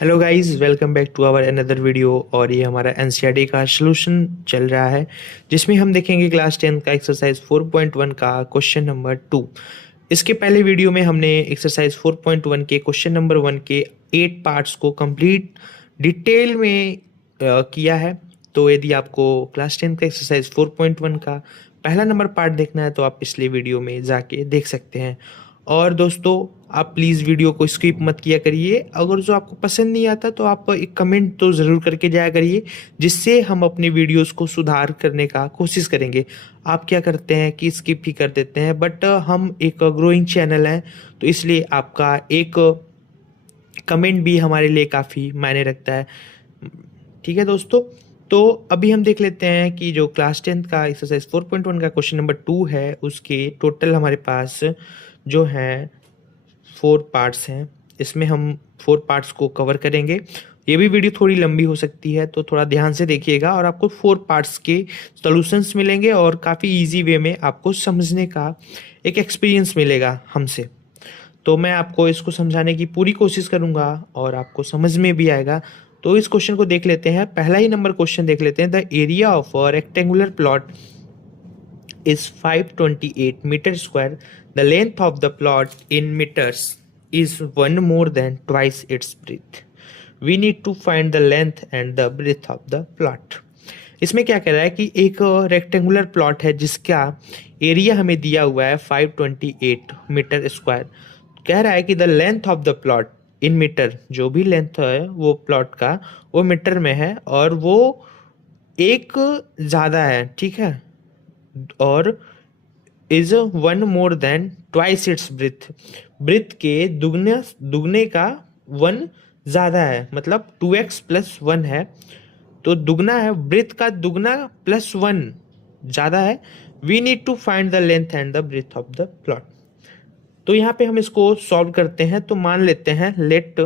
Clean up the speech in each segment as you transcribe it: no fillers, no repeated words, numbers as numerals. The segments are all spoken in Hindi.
Hello guys, welcome back to our another video. और ये हमारा एनसीईआरटी का सॉल्यूशन चल रहा है, जिसमें हम देखेंगे क्लास 10 का एक्सरसाइज 4.1 का क्वेश्चन नंबर 2। इसके पहले वीडियो में हमने एक्सरसाइज 4.1 के क्वेश्चन नंबर 1 के 8 पार्ट्स को कंप्लीट डिटेल में किया है। तो यदि आपको क्लास 10 का एक्सरसाइज 4.1 का पहला नंबर पार्ट देखना है तो आप पिछले वीडियो में जाके देख सकते हैं। और दोस्तों, आप प्लीज़ वीडियो को स्किप मत किया करिए। अगर जो आपको पसंद नहीं आता तो आप एक कमेंट तो ज़रूर करके जाया करिए, जिससे हम अपने वीडियोस को सुधार करने का कोशिश करेंगे। आप क्या करते हैं कि स्किप ही कर देते हैं, बट हम एक ग्रोइंग चैनल हैं, तो इसलिए आपका एक कमेंट भी हमारे लिए काफ़ी मायने रखता है। ठीक है दोस्तों, तो अभी हम देख लेते हैं कि जो क्लास 10 का एक्सरसाइज 4.1 का क्वेश्चन नंबर 2 है, उसके टोटल हमारे पास जो है 4 पार्ट्स हैं। इसमें हम 4 पार्ट्स को कवर करेंगे। ये भी वीडियो थोड़ी लंबी हो सकती है, तो थोड़ा ध्यान से देखिएगा और आपको 4 पार्ट्स के सॉल्यूशंस मिलेंगे और काफ़ी इजी वे में आपको समझने का एक एक्सपीरियंस मिलेगा हमसे। तो मैं आपको इसको समझाने की पूरी कोशिश करूंगा और आपको समझ में भी आएगा। तो इस क्वेश्चन को देख लेते हैं। पहला ही नंबर क्वेश्चन देख लेते हैं। The area of a rectangular plot is 528 meter square. The length of the plot in meters is one more than twice its breadth. We need to find the length and the breadth of the plot. इसमें क्या कह रहा है कि एक रेक्टेंगुलर प्लॉट है जिसका एरिया हमें दिया हुआ है 528 मीटर स्क्वायर। कह रहा है कि the length of the plot in metre, जो भी लेंथ है वो प्लॉट का वो मीटर में है और वो एक ज़्यादा है, ठीक है, और is one more than twice its breadth. Breadth के दुगने दुगने का वन ज़्यादा है, मतलब 2x+1 है, तो दुगना है। ब्रिथ का दुगना +1 ज़्यादा है। We need to find the length and the breadth of the plot. तो यहाँ पे हम इसको सॉल्व करते हैं। तो मान लेते हैं let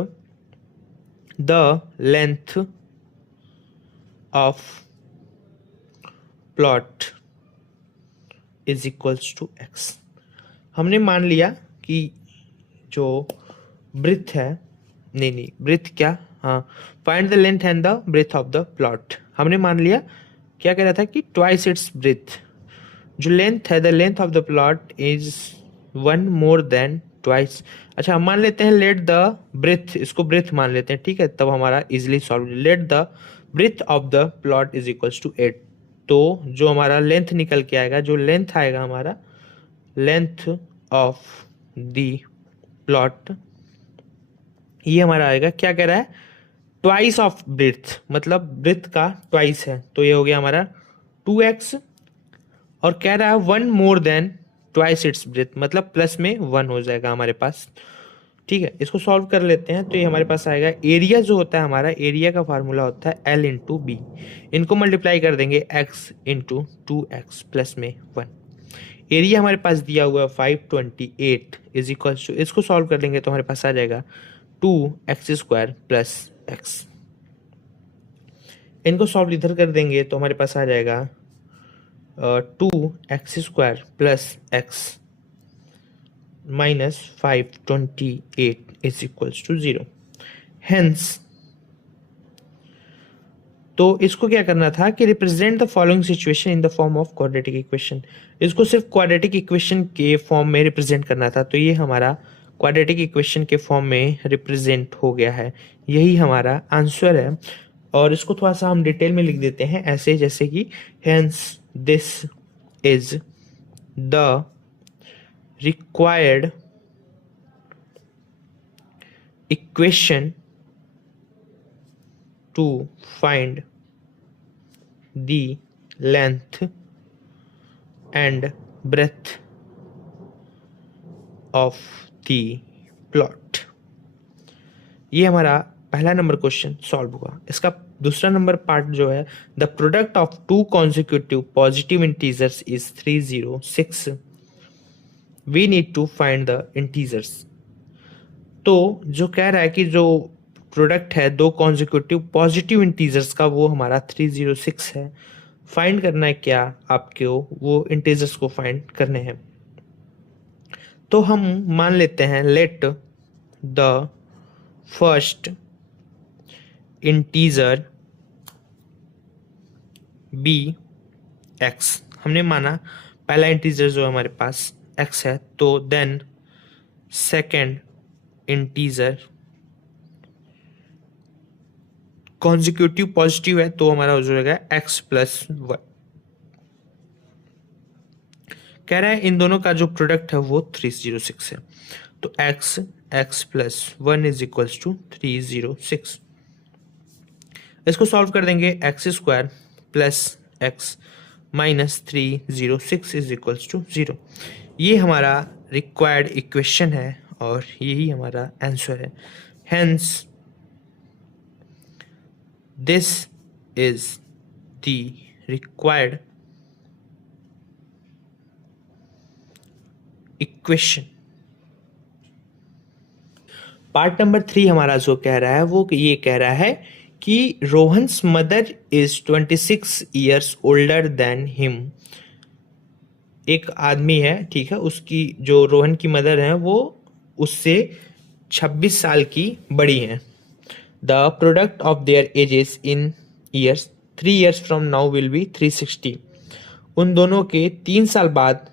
the length of plot is equals to x। हमने मान लिया कि जो ब्रिथ है, नहीं ब्रिथ क्या, हाँ, find the length and the breadth of the plot. हमने मान लिया, क्या कह रहा था कि ट्वाइस इट्स ब्रिथ। जो लेंथ है, the length of the plot is one more than twice. अच्छा, हम मान लेते हैं लेट द ब्रिथ, इसको ब्रिथ मान लेते हैं, ठीक है, तब हमारा easily solve. Let the breadth of the plot is equals to 8। तो जो हमारा लेंथ निकल के आएगा, जो लेंथ आएगा हमारा, लेंथ ऑफ द प्लॉट, ये हमारा आएगा, क्या कह रहा है, ट्वाइस ऑफ ब्रिथ, मतलब ब्रिथ का ट्वाइस है, तो ये हो गया हमारा 2x। और कह रहा है one more than twice its breadth, मतलब प्लस में 1 हो जाएगा हमारे पास। ठीक है, इसको सॉल्व कर लेते हैं। तो ये हमारे पास आएगा, एरिया जो होता है हमारा, एरिया का फार्मूला होता है L इंटू बी। इनको मल्टीप्लाई कर देंगे x इंटू 2x प्लस में 1। एरिया हमारे पास दिया हुआ है 528 इज इक्वल्स टू, इसको सॉल्व कर लेंगे तो हमारे पास आ जाएगा 2x² प्लस x। इनको सॉल्व इधर कर देंगे तो हमारे पास आ जाएगा 2x² plus x minus 528 is equals to 0। Hence, तो इसको क्या करना था कि represent the following situation in the form of quadratic equation. इसको सिर्फ क्वाड्रेटिक इक्वेशन के फॉर्म में रिप्रेजेंट करना था। तो ये हमारा क्वाड्रेटिक इक्वेशन के फॉर्म में रिप्रेजेंट हो गया है, यही हमारा आंसर है। और इसको थोड़ा सा हम डिटेल में लिख देते हैं ऐसे, जैसे कि hence this is the required equation to find the length and breadth of the plot। ये हमारा पहला नंबर क्वेश्चन सॉल्व हुआ। इसका दूसरा नंबर पार्ट जो है, the product of two consecutive positive integers is 306। We need to find the integers. तो जो कह रहा है कि जो प्रोडक्ट है दो कॉन्जिक्यूटिव पॉजिटिव इंटीजर्स का, वो हमारा 306 है। फाइंड करना है क्या आपको, वो इंटीजर्स को फाइंड करने हैं। तो हम मान लेते हैं let the first integer be x, हमने माना पहला इंटीजर जो हमारे पास एक्स है, तो then second integer consecutive positive है तो हमारा हो जाएगा एक्स प्लस वन। कह रहा है इन दोनों का जो प्रोडक्ट है वो 306 है, तो x plus one is equals to 306। इसको सॉल्व कर देंगे, x square plus x minus 306 is equals to 0। ये हमारा रिक्वायर्ड इक्वेशन है और यही हमारा आंसर है। Hence this is the required equation. Part number 3 हमारा जो कह रहा है वो ये कह रहा है कि Rohan's mother is 26 years older than him. एक आदमी है, ठीक है, उसकी जो रोहन की मदर है वो उससे 26 साल की बड़ी हैं। The product of their edges in years 3 years from now will be 360। उन दोनों के 3 साल बाद,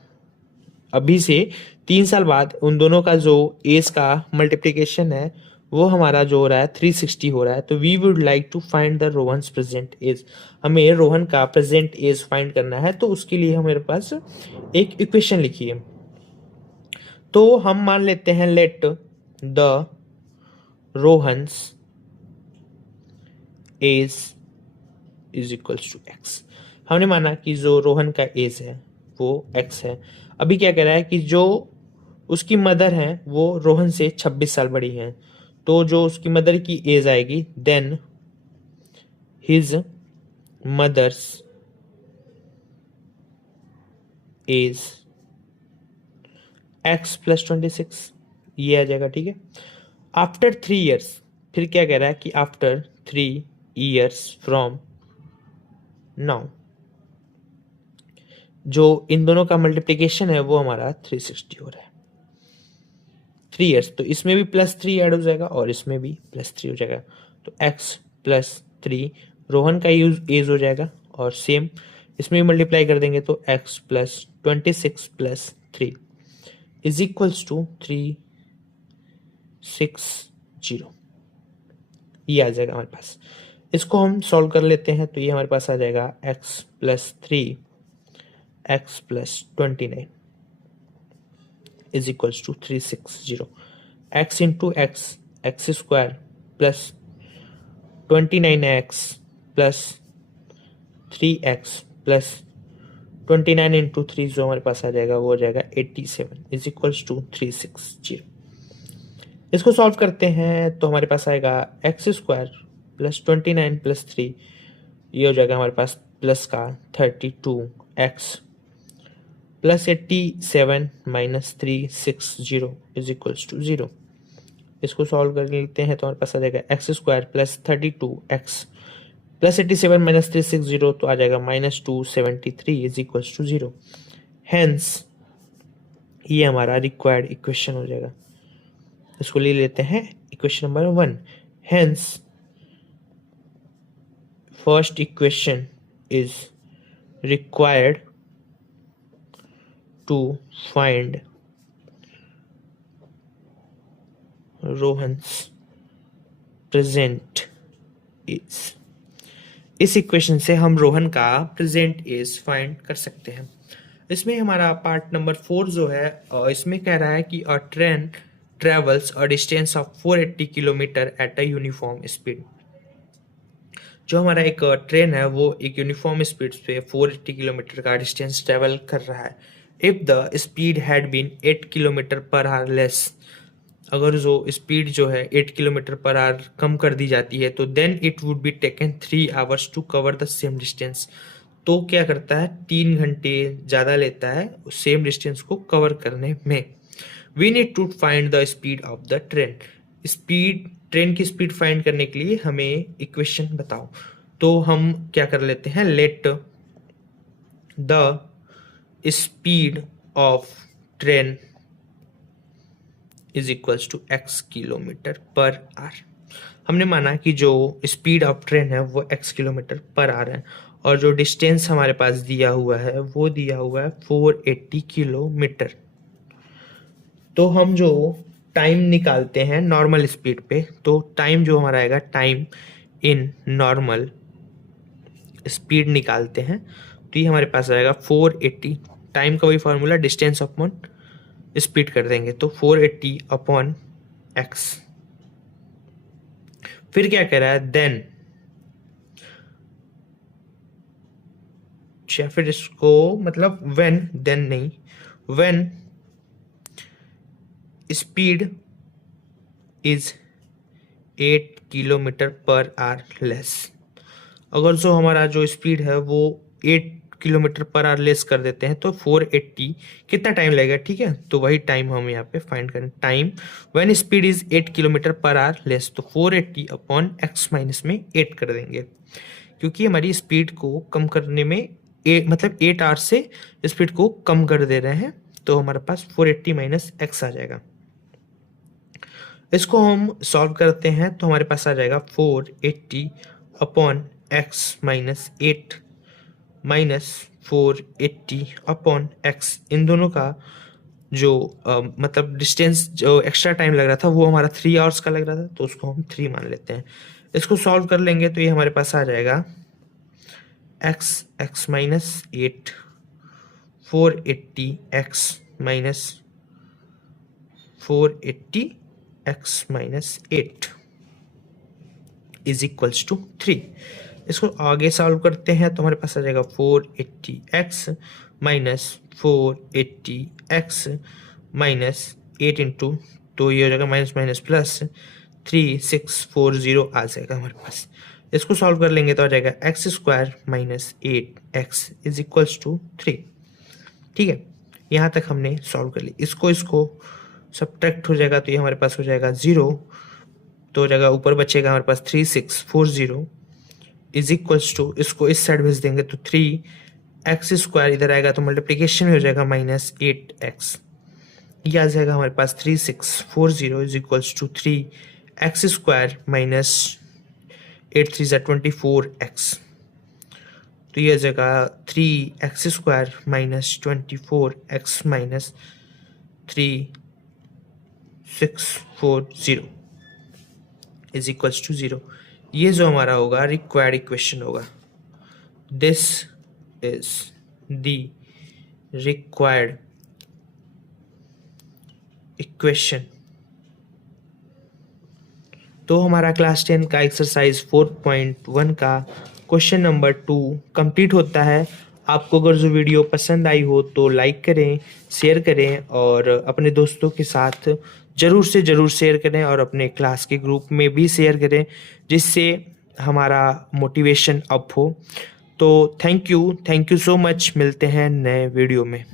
अभी से 3 साल बाद उन दोनों का जो एज का मल्टीप्लिकेशन है वो हमारा जो हो रहा है 360 हो रहा है। तो we would like to find the Rohan's present age. हमें रोहन का प्रेजेंट एज फाइंड करना है, तो उसके लिए हमारे पास एक इक्वेशन लिखी है। तो हम मान लेते हैं let the Rohan's age is equals to x. हमने माना कि जो रोहन का एज है वो एक्स है। अभी क्या कह रहा है कि जो उसकी मदर है वो रोहन से 26 साल बड़ी हैं, तो जो उसकी मदर की एज आएगी then his mother's age x plus 26, ये आ जाएगा, ठीक है। आफ्टर 3 years, फिर क्या कह रहा है कि आफ्टर 3 years फ्रॉम नाउ जो इन दोनों का मल्टीप्लिकेशन है वो हमारा 360 हो रहा है। 3 years, तो इसमें भी +3 ऐड हो जाएगा और इसमें भी +3 हो जाएगा, तो x प्लस 3 रोहन का एज हो जाएगा और सेम इसमें भी मल्टीप्लाई कर देंगे तो x plus 26 plus 3 is equals to 360। ये आ जाएगा हमारे पास। इसको हम सॉल्व कर लेते हैं, तो ये हमारे पास आ जाएगा x plus 3 x plus 29 is equals to 360। x into x square plus 29x plus 3x plus 29 into 3 जो हमारे पास आ जाएगा वो हो जाएगा 87 इज इक्वल्स टू 360। इसको सॉल्व करते हैं तो हमारे पास आएगा एक्स स्क्वायर प्लस 29 प्लस 3, ये हो जाएगा हमारे पास प्लस का 32x plus 87 minus 360 is equals to 0। इसको सॉल्व कर लेते हैं तो हमारे पास आ जाएगा x square plus 32x plus 87 minus 360, तो आ जाएगा -273 इज इक्वल्स टू 0। हेंस ये हमारा रिक्वायर्ड इक्वेशन हो जाएगा। इसको ले लेते हैं equation number 1। Hence first equation is required to find Rohan's present age. इस इक्वेशन से हम रोहन का प्रेजेंट एज फाइंड कर सकते हैं। इसमें हमारा पार्ट नंबर 4 जो है इसमें कह रहा है कि अ train travels a distance of 480 kilometre at a uniform speed. जो हमारा एक ट्रेन है वो एक यूनिफॉर्म स्पीड पे 480 किलोमीटर का डिस्टेंस ट्रेवल कर रहा है। If the speed had been 8 kilometre per hour less, अगर जो स्पीड जो है 8 किलोमीटर पर आवर कम कर दी जाती है तो then it would be taken 3 hours to cover the same distance. तो क्या करता है, 3 घंटे ज़्यादा लेता है सेम डिस्टेंस को कवर करने में। We need to find the speed of the train. Train की स्पीड फाइंड करने के लिए हमें इक्वेशन बताओ। तो हम क्या कर लेते हैं, let the speed of train is equals to x kilometre per hour. हमने माना कि जो स्पीड ऑफ ट्रेन है वो x किलोमीटर पर आवर है और जो डिस्टेंस हमारे पास दिया हुआ है वो दिया हुआ है 480 किलोमीटर। तो हम जो टाइम निकालते हैं नॉर्मल स्पीड पे, तो टाइम जो हमारा आएगा, टाइम इन नॉर्मल स्पीड निकालते हैं तो ये हमारे पास आएगा 480। टाइम का वही फॉर्मूला, डिस्टेंस अपॉन स्पीड कर देंगे, तो 480 अपॉन x। फिर क्या कह रहा है, देन, या फिर इसको मतलब व्हेन, देन नहीं, when speed is 8 kilometre per hour less. अगर जो हमारा जो स्पीड है वो 8 किलोमीटर पर आवर लेस कर देते हैं तो 480 कितना टाइम लगेगा, ठीक है। तो वही टाइम हम यहाँ पे फाइंड करें, time when speed is 8 kilometre per hour less, तो 480 अपॉन x माइनस में 8 कर देंगे, क्योंकि हमारी स्पीड को कम करने में मतलब 8 आवर से स्पीड को कम कर दे रहे हैं, तो हमारे पास 480 माइनस x आ जाएगा। इसको हम सॉल्व करते हैं तो हमारे पास आ जाएगा 480 upon x minus 8 minus 480 upon x। इन दोनों का जो मतलब डिस्टेंस, जो एक्स्ट्रा टाइम लग रहा था वो हमारा 3 आवर्स का लग रहा था, तो उसको हम 3 मान लेते हैं। इसको सॉल्व कर लेंगे तो ये हमारे पास आ जाएगा x minus 8 480 x minus 480 x minus 8 is equals to 3। इसको आगे सॉल्व करते हैं तो हमारे पास आ जाएगा 480x minus 480x minus 8 into, तो ये हो जाएगा माइनस माइनस प्लस 3640 आ जाएगा हमारे पास। इसको सॉल्व कर लेंगे तो आ जाएगा x square minus 8x is equals to 3। ठीक है, यहाँ तक हमने सॉल्व कर ली। इसको सब्ट्रैक्ट हो जाएगा तो ये हमारे पास हो जाएगा 0, तो हो जाएगा ऊपर बचेगा हमारे पास 3640 इज इक्वल्स टू, इसको इस साइड भेज देंगे तो 3x स्क्वायर इधर आएगा तो मल्टीप्लिकेशन में हो जाएगा माइनस 8x, ये आ जाएगा हमारे पास 3640 is equals to 3x square minus 8 3 ज़ा 24x, तो ये आ जाएगा 3x square minus 24x minus 3640 is equals to 0। ये जो हमारा होगा रिक्वायर्ड इक्वेशन होगा, this is the required equation. तो हमारा क्लास 10 का एक्सरसाइज 4.1 का क्वेश्चन नंबर 2 कंप्लीट होता है। आपको अगर जो वीडियो पसंद आई हो तो लाइक करें, शेयर करें और अपने दोस्तों के साथ ज़रूर से ज़रूर शेयर करें और अपने क्लास के ग्रुप में भी शेयर करें, जिससे हमारा मोटिवेशन अप हो। तो थैंक यू सो मच, मिलते हैं नए वीडियो में।